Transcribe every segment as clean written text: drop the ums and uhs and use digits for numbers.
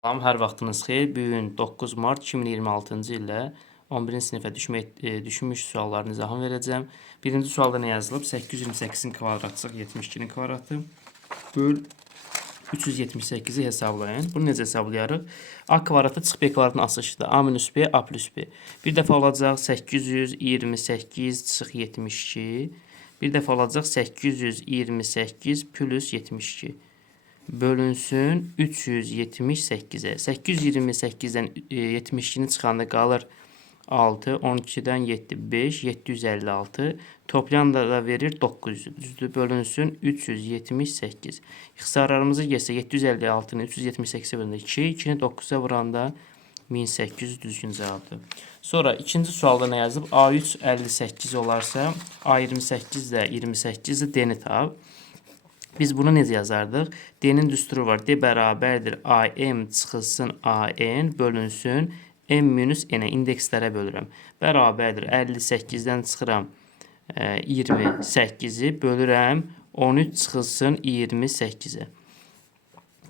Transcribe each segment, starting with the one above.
Salam, hər vaxtınız xeyir. Bu gün 9 mart 2026-cı ildə 11-ci sinifə düşmüş sualların izahını verəcəm. Birinci sualda nə yazılıb? 828-in kvadratlıq 72-nin kvadratı böl 378-i hesablayın. Bunu necə hesablayarıq? A kvadratı çıx B kvadratın asılıdır. A minus B, A plus B. Bir dəfə olacaq 828 çıx 72. Bir dəfə olacaq 828 plus 72. Bölünsün 378'e. 828'den 72'ni çıxanda qalır 6, 12'den 7, 5, 756. Toplayan da verir 900. Düzdür, bölünsün 378. İxtisarlarımızı gəlsə 756-nı 378'e bölündə 2, 2'ni 9'a vuranda 1800 düzgün cavabdır. Sonra ikinci sualda nə yazıb? A3 58 olarsa A28 də 28 də D-ni tap. Biz bunu necə yazardıq? D-nin düsturu var. D bərabərdir AM çıxılsın AN bölünsün M minus N-ə indekslərə bölürəm. Bərabərdir 58-dən çıxıram 28-i bölürəm 13 çıxılsın 28-ə.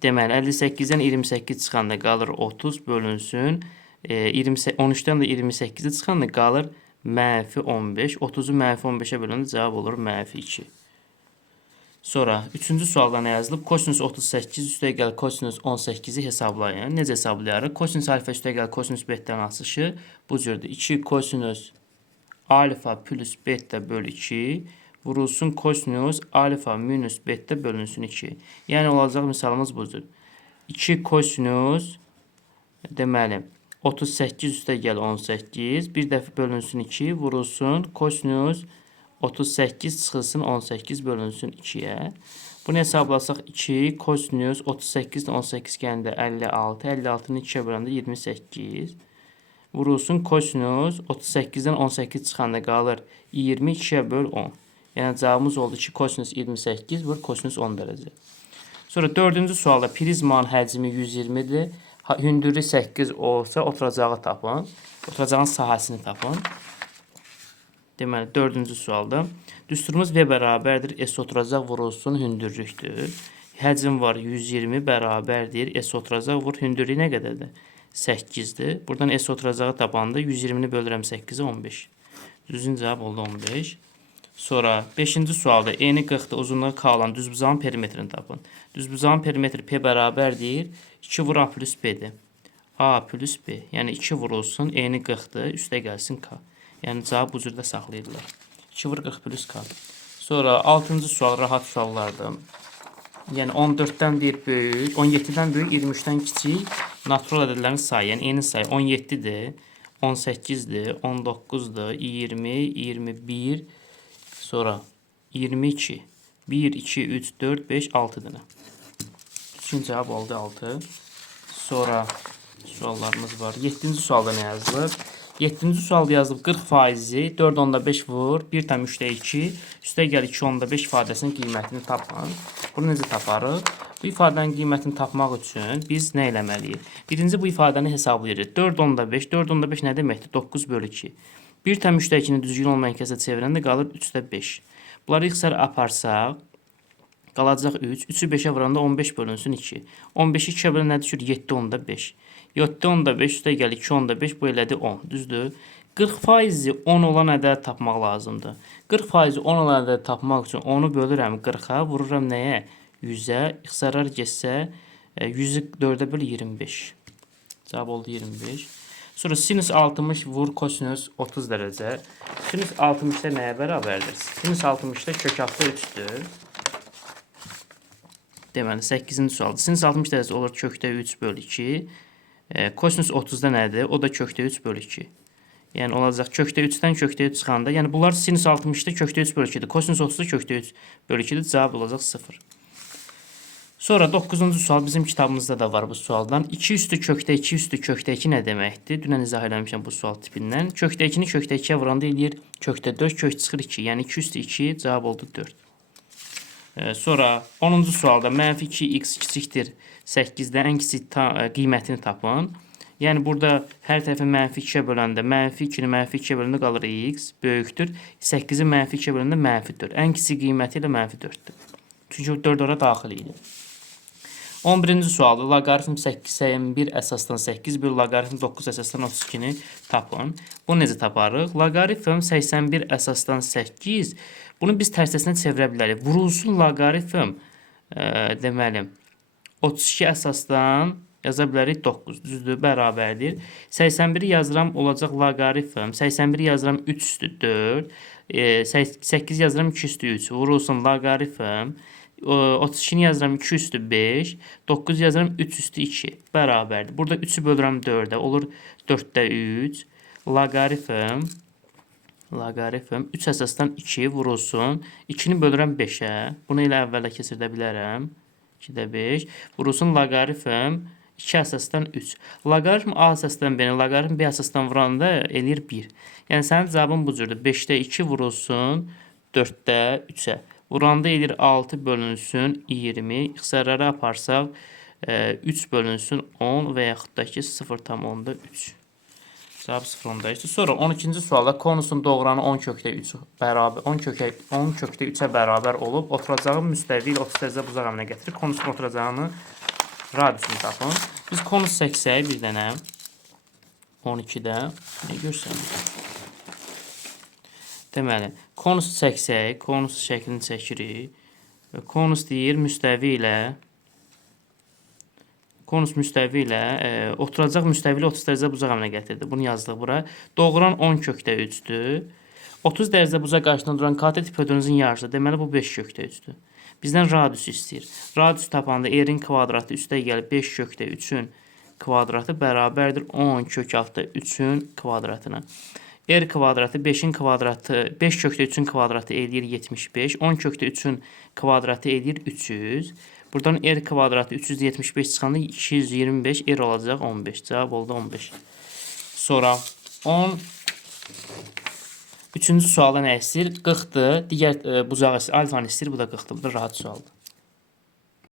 Deməli 58-dən 28 çıxanda qalır 30 bölünsün 13-dən də 28-i çıxanda qalır mənfi 15. 30-u mənfi 15-ə bölündə cavab olur mənfi 2. Sonra üçüncü sualda nə yazılıb? Kosinus 38 üstə gəl kosinus 18-i hesablayın. Necə hesablayarıq? Kosinus alfa üstə gəl kosinus beta-nın asışı bu cürdür. 2 kosinus alfa plus beta bölü 2 vurulsun kosinus alfa minus beta bölünsün 2. Yəni olacaq misalımız budur. 2 kosinus deməli 38 üstə gəl 18 bir dəfə bölünsün 2 vurulsun kosinus 38 çıxılsın 18 bölünsün 2'ye. Bunu hesablasaq 2 kosinus 38 18 gəndə 56. 56'nı 2'ye böləndə 28. Vurulsun kosinus 38'dən 18 çıxanda qalır 20 2'ye böl 10. Yəni cavabımız oldu 2 kosinus 28 vur kosinus 10 dərəcə. Sonra dördüncü sualda prizmanın həcmi 120'dir. Hündürlüyü 8 olsa oturacağı tapın. Oturacağın sahəsini tapın. Deməli, dördüncü sualda düsturumuz V bərabərdir S oturacaq vurulsun hündürlükdür. Həcm var 120 bərabərdir S oturacaq vur hündürlüyü nə qədərdir? 8'dir. Buradan S oturacağı tapanda 120'ni bölürəm 8'e 15. Düzgün cavab oldu 15. Sonra 5-ci sualda eni 40'da uzunluğu K olan düzbucağın perimetrini tapın. Düzbucağın perimetri P bərabərdir 2 vur A plus B'dir. A plus B. Yəni 2 vurulsun eni 40'dır üstə gəlsin K. Yəni cavab bu cürdə saxlayırlar. 2 vur 40 plus K. Sonra 6-cı sual rahat suallardır. Yəni 14-dən bir böyük, 17-dən böyük, 23-dən kiçik natural ədədlərin sayı. Yəni eni sayı 17-dir, 18-dir, 19-dur, 20, 21, sonra 22, 1, 2, 3, 4, 5, 6 dənə. Üçün cavab oldu 6. Sonra suallarımız var. 7-ci sualda nə yazılır? 7-ci sualda yazılıb 40%-i 4.5 vur 1/3/2 üstə gəl 2.5 ifadəsinin qiymətini tapın. Bunu necə taparıq? Bu ifadənin qiymətini tapmaq üçün biz nə eləməliyik? Birinci bu ifadəni hesablayırıq. 4.5 4.5 nə deməkdir? 9 bölü 2. 1/3/2-ni düzgün olmayan kəsə çevirəndə qalır 3/5. Bunları ixtisar aparsaq qalacaq 3. 3'ü 5'e vuranda 15 bölünsün 2. 15'i 2'ye bölən nə düşür? 7/5. 7/5 üstə gəl 2/5 bu elədi 10. Düzdür? 40%-i 10 olan ədəd tapmaq lazımdır. 40%-i 10 olan ədəd tapmaq üçün 10'u bölürəm 40'a, vururam nəyə? 100'ə. İxtisarlar getsə 100'ü 4'ə böl 25. Cavab oldu 25. Sonra sinüs 60 vur kosinüs 30 dərəcə. Sinüs 60'da nəyə bərabərdir? Sinüs 60'da kök altı 3'dür. Deməli 8-ci sualdır. Sinüs 60 dərəcə olur kökdə 3 bölü 2. Kosinüs 30'da nədir? O da kökdə 3 bölü 2. Yəni olacaq kökdə 3'dən kökdə 3 çıxanda. Yəni bunlar sinüs 60'da kökdə 3 bölü 2'dir. Kosinüs 30'da kökdə 3 bölü 2'dir. Cavab olacaq 0. Sonra 9-cu sual bizim kitabımızda da var bu sualdan. 2 üstü kökdə 2 üstü kökdə 2 nə deməkdir? Dünən izah eləmişəm bu sual tipindən. Kökdə 2'ni kökdə 2'yə vuranda eləyir kökdə 4 kök çıxır 2. Yəni 2 üstü 2 cavab oldu 4. Sonra 10-cu sualda mənfi 2x kiçikdir 8'də ən kiçik qiymətini tapın. Yəni burada hər tərəfi mənfi 2'yə böləndə mənfi 2'ni mənfi 2'yə böləndə qalır x böyükdür. 8'i mənfi 2'yə böləndə mənfi 4. Ən kiçik qiyməti ilə mənfi 4'dür. Çünki 4 ora daxil idi. 11-ci sualdır. Loqaritm 81 əsasdan 8 bir loqaritm 9 əsasdan 32-ni tapın. Bunu necə taparıq? Loqaritm 81 əsasdan 8. Bunu biz tərsəsinə çevirə bilərik. Vurulsun loqaritm deməli 32 əsasdan yaza bilərik 9. Düzdür, bərabərdir. 81-i yazıram, olacaq loqaritm. 81-i yazıram 3 üstü 4. 8 yazıram 2 üstü 3. Vurulsun loqaritm. 32-ni yazıram 2 üstü 5. 9 yazıram 3 üstü 2. Bərabərdir. Burada 3-ü bölürəm 4-ə. Olur 4-də 3. Loqaritm 3 əsasdan 2 vurulsun. 2-ni bölürəm 5-ə. Bunu elə əvvələ keçirdə bilərəm. 2-də 5. Vurulsun loqaritm 2 əsasdan 3. Loqaritm A əsasdan B-ni, loqaritm B əsasdan vuranda eləyir 1. Yəni sənin cavabın bu cürdür. 5-də 2 vurulsun 4-də 3-ə. Vuranda eləyir 6 bölünsün 20. İxtisarları aparsaq 3 bölünsün 10 və yaxud da ki 0,3. Cavab 0,3. Sonra 12-ci sualda konusun doğranı 10 kökdə 3 bərabər 10 kökdə 3-ə bərabər olub oturacağı müstəvi ilə 30 dərəcə buzaq əmələ gətirir. Konusun oturacağını radiusunu tapın. Biz konus çəksək bir dənə 12-də nə görsənir? Deməli, konus çəksək, konus şəklini çəkirik. Və konus deyir müstəvi ilə oturacaq müstəvi ilə 30 dərəcə buzaq əmələ gətirdi. Bunu yazdıq bura. Doğuran 10 kökdə 3-dür. 30 dərəcə buzaq qarşısında duran katet hipotenuzun yarısı. Deməli, bu 5 kökdə 3-dür. Bizdən radius istəyir. Radius tapanda r-in kvadratı üstə gəlib 5 kökdə 3-ün kvadratı bərabərdir 10 kök altda 3-ün kvadratına. R kvadratı 5-in kvadratı 5 kökdə 3-ün kvadratı eləyir 75. 10 kökdə 3-ün kvadratı eləyir 300. Buradan r kvadratı 375 çıxanda 225 r olacaq 15. Cavab oldu 15. Sonra 13-cü sualda nə istəyir? 40-dır. Digər bucağı istəyir. Alfanı istəyir. Bu da 40-dır. Bu da rahat sualdır.